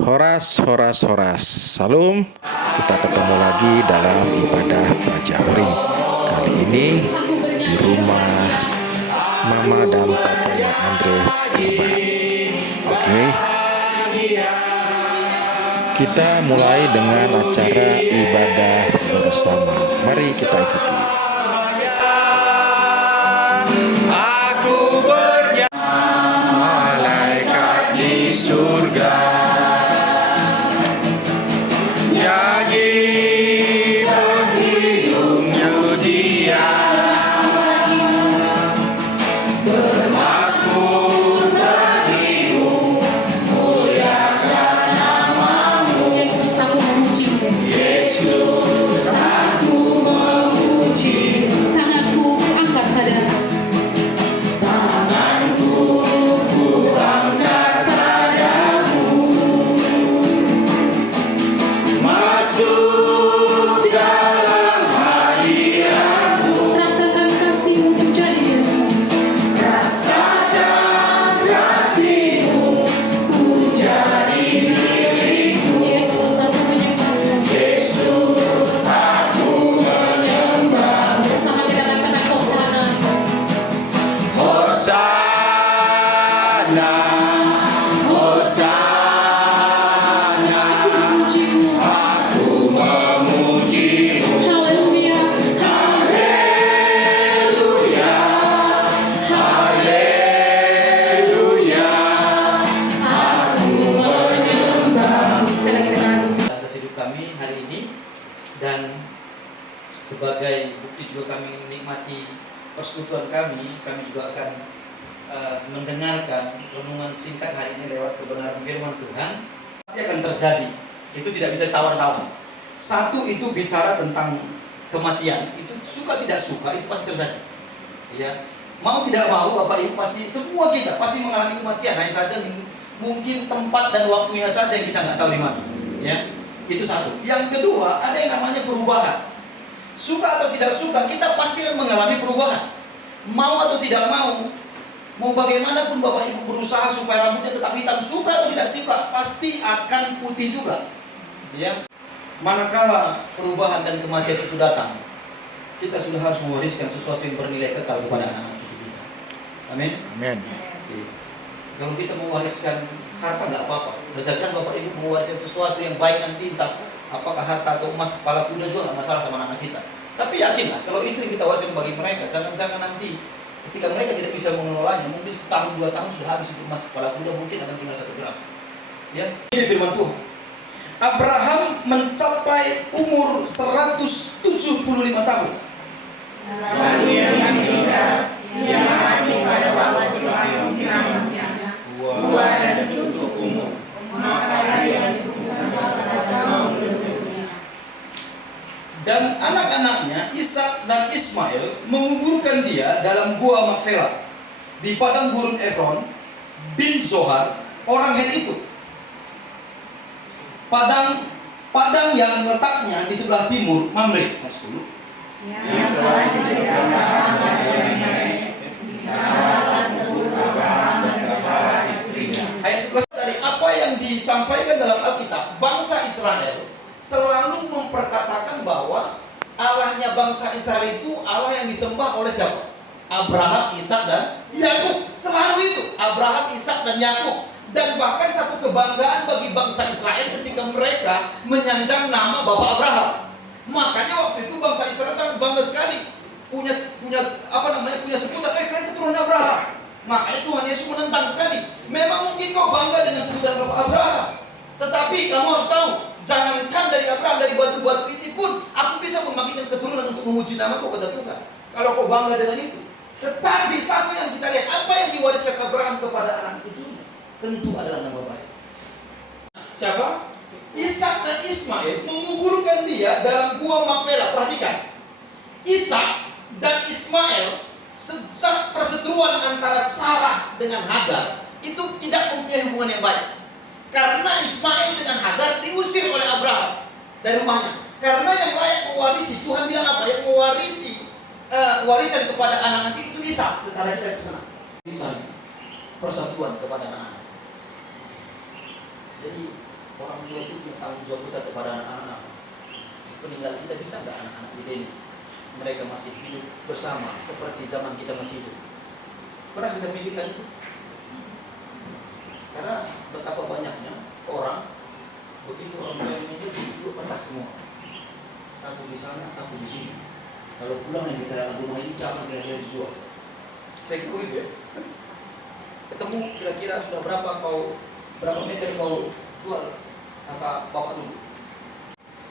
Horas, horas, horas. Salam. Kita ketemu lagi dalam ibadah Praja Uring. Kali ini di rumah Mama dan Papanya Andre Purba. Oke. Kita mulai dengan acara ibadah bersama. Mari kita ikuti. Aku bernyanyi, malaikat di surga nyanyi berhidungnya dia bermasmur bagimu, muliakan namamu. Yesus, aku memujimu. Yesus, aku memujimu. Tanganku angkat padamu. Tanganku ku angkat padamu, masuk dalam hadiratmu. Rasakan kasihmu menjadi milikmu. Rasakan kasihmu ku jadi milikmu. Yesus, aku menyembahmu. Yesus, aku menyembahmu. Bersama kita katakan Hosana. Hosana, Hosana, Aku memujimu. aku memujimu. Haleluya. Haleluya, haleluya, aku menyembah. Sekali lagi kita atas hidup kami hari ini, dan sebagai bukti juga kami menikmati persekutuan kami juga akan mendengarkan renungan singkat hari ini lewat kebenaran firman Tuhan. Pasti akan terjadi, itu tidak bisa tawar-tawar. Satu itu bicara tentang kematian, itu suka tidak suka itu pasti terjadi. Ya, mau tidak mau Bapak Ibu pasti semua kita pasti mengalami kematian. Hanya saja mungkin tempat dan waktunya saja yang kita nggak tahu di mana. Ya, itu satu. Yang kedua, ada yang namanya perubahan. Suka atau tidak suka, kita pasti akan mengalami perubahan. Mau atau tidak mau bagaimanapun Bapak Ibu berusaha supaya rambutnya tetap hitam, suka atau tidak suka, pasti akan putih juga. Ya, manakala perubahan dan kematian itu datang, kita sudah harus mewariskan sesuatu yang bernilai kekal kepada anak-anak cucu kita. Amin. Amin. Oke. Kalau kita mewariskan harta nggak apa-apa. Kerja keras Bapak Ibu mewariskan sesuatu yang baik nanti, entah apakah harta atau emas kepala kuda juga nggak masalah sama anak kita. Tapi yakinlah kalau itu yang kita wariskan bagi mereka, jangan-jangan nanti ketika mereka tidak bisa mengelolanya, mungkin setahun 2 tahun sudah habis untuk emas kepala kuda, mungkin akan tinggal 1 gram. Ya, ini firman Tuhan. Abraham mencapai umur 175 tahun. Dan dia yang tidak, dia mati pada waktu kematiannya, tua dan suntuk umur, maka dia dikuburkan pada kaum dunia. Dan anak-anaknya Ishak dan Ismail menguburkan dia dalam gua Makfela di padang gurun Efron bin Zohar orang Het itu. Padang yang letaknya di sebelah timur Mamre. Ayat 10. Yang telah diberikan Abraham Sarah teguh Abraham dan Sarah istrinya. Ayat 11 tadi, apa yang disampaikan dalam Alkitab, bangsa Israel selalu memperkatakan bahwa Allahnya bangsa Israel itu Allah yang disembah oleh siapa? Abraham, Ishak dan Yakub. Selalu itu, Abraham, Ishak dan Yakub. Dan bahkan satu kebanggaan bagi bangsa Israel ketika mereka menyandang nama Bapak Abraham. Makanya waktu itu bangsa Israel sangat bangga sekali punya sebutan, kalian keturunan Abraham. Makanya Tuhan Yesus menentang sekali. Memang mungkin kau bangga dengan sebutan Bapak Abraham, tetapi kamu harus tahu, jangankan dari Abraham, dari batu-batu ini pun aku bisa membangkitkan keturunan untuk memuji nama kau, kata Tuhan. Kalau kau bangga dengan itu. Tetapi satu yang kita lihat, apa yang diwariskan Abraham kepada anak cucunya, tentu adalah nama baik. Siapa? Ishak dan Ismail menguburkan dia dalam gua Makfela. Perhatikan, Ishak dan Ismail, sejak perseteruan antara Sarah dengan Hagar itu tidak mempunyai hubungan yang baik. Karena Ismail dengan Hagar diusir oleh Abraham dari rumahnya. Karena yang layak mewarisi, Tuhan bilang apa? Yang mewarisi warisan kepada anak nanti itu Ishak. Secara kita ke sana. Ishak persatuan kepada anak-anak. Jadi orang tua itu punya tanggung jawab besar kepada anak-anak. Sepeninggal kita bisa nggak anak-anak kita ini mereka masih hidup bersama seperti zaman kita masih hidup? Pernah kita pikirkan itu? Karena betapa banyaknya orang begitu orang tua yang hidup itu pecah semua. Satu di sana, satu di sini. Kalau pulang yang bicarakan rumah ini jangan kira-kira dijual. Kayak gitu ya. Ketemu kira-kira sudah berapa meter kau jual, kata bapak dulu.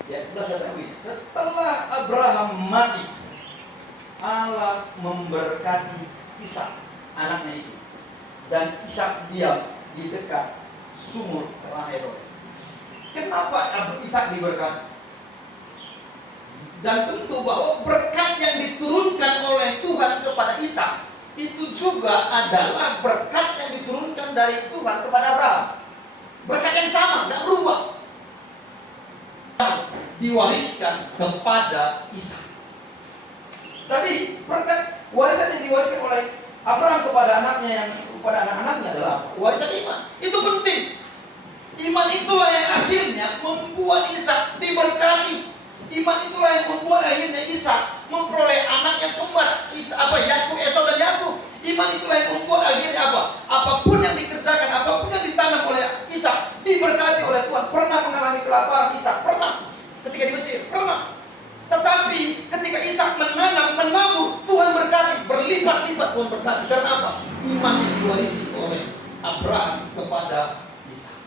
Ya sudah saya tahu. Setelah Abraham mati, Allah memberkati Ishak anaknya itu, dan Ishak diam di dekat sumur Lahai-Roi. Kenapa Ishak diberkati? Dan tentu bahwa berkat yang diturunkan oleh Tuhan kepada Ishak itu juga adalah berkat yang diturunkan dari Tuhan kepada Abraham. Berkat yang sama, tidak berubah. Diwariskan kepada Ishak. Jadi berkat warisan yang diwariskan oleh Abraham kepada anaknya yang kepada anak-anaknya adalah warisan iman. Itu penting. Iman itulah yang akhirnya membuat Ishak diberkati. Iman itulah yang membuat akhirnya Ishak memperoleh anaknya kembar, Yakub, Esau dan Yakub. Iman itulah yang membuat akhirnya apa? Apapun yang dikerjakan, apapun yang ditanam oleh Ishak diberkati oleh Tuhan. Pernah mengalami kelaparan Ishak? Pernah. Ketika di Mesir? Pernah. Tetapi ketika Ishak menanam, menabur, Tuhan berkati, berlipat-lipat Tuhan berkati. Karena apa? Iman yang diwarisi oleh Abraham kepada Ishak.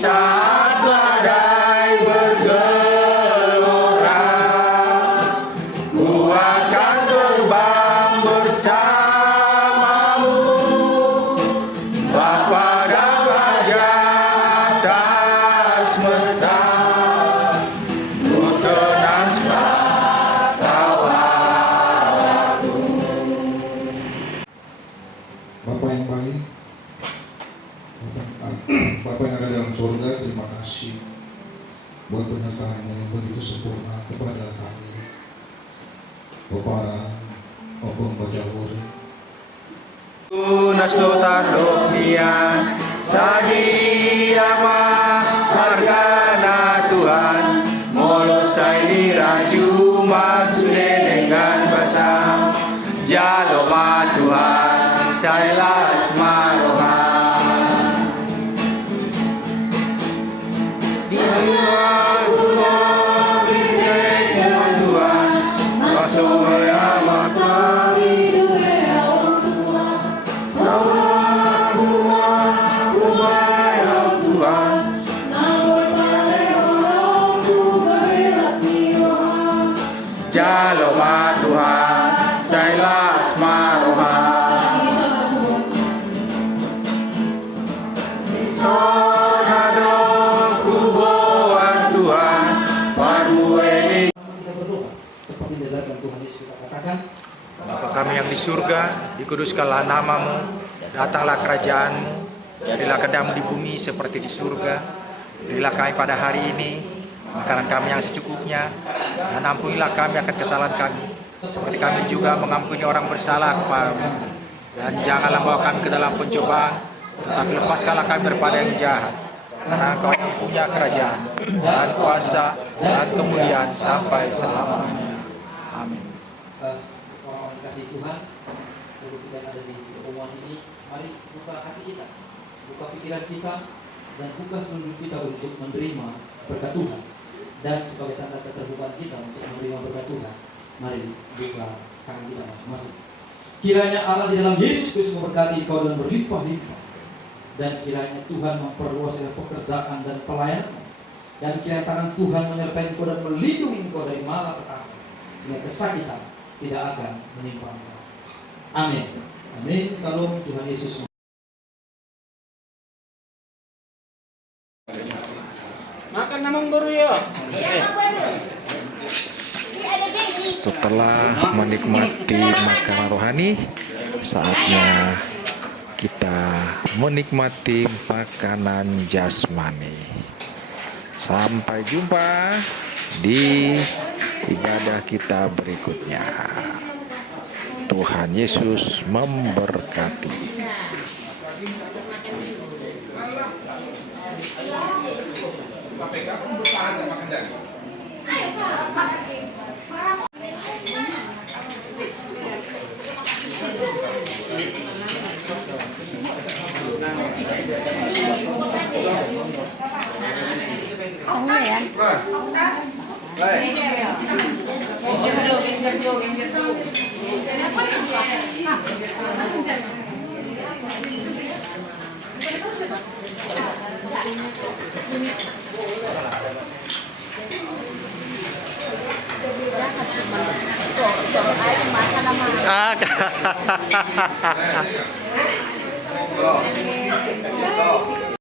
Saat badai bergelora, ku akan terbang bersamamu, Bapa dan Raja atas semesta, ku tenang sebab Kau Allahku. Bapa yang baik, Bapa yang ada dalam surga, terima kasih buat penyertaan yang begitu sempurna kepada kami, kepada Obong Bajahuri. Nastotar Domian Sadiyama Margana Tuhan Molosai diraju masule dengan basah Jaloma Tuhan Sailas Marohan Jaloma Tuhan, Sailas Marohan. Sonado kubuat Tuhan, parueni. Kita berdoa seperti diajarkan Tuhan Yesus, kita katakan, Bapa kami yang di surga, dikuduskanlah namamu, datanglah kerajaanmu, jadilah kehendak-Mu di bumi seperti di surga. Berilah kami pada hari ini makanan kami yang secukupnya, dan ampunilah kami akan kesalahan kami, seperti kami juga mengampuni orang bersalah kepadamu. Dan janganlah bawa kami ke dalam pencobaan, tetapi lepaskanlah kami daripada yang jahat. Karena Engkau yang punya kerajaan, dan kuasa, dan kemuliaan sampai selama-lamanya. Amin. orang-orang dikasih Tuhan, seluruh kita yang ada di pertemuan ini, mari buka hati kita, buka pikiran kita, dan buka seluruh kita untuk menerima berkat Tuhan. Dan sebagai tanda keterbukaan kita untuk menerima berkat Tuhan, mari buka tangan kita masing-masing. Kiranya Allah di dalam Yesus Kristus memberkati kau dan berlimpah-limpah, dan kiranya Tuhan memperluas pekerjaan dan pelayanan, Dan kiranya tangan Tuhan menyertai engkau dan melindungi engkau dari malapetaka, sehingga kesakitan tidak akan menimpa engkau. Amin. Amin. Salam, Tuhan Yesus. Makan namang baru ya. Setelah menikmati makanan rohani, saatnya kita menikmati makanan jasmani. Sampai jumpa di ibadah kita berikutnya. Tuhan Yesus memberkati. Go.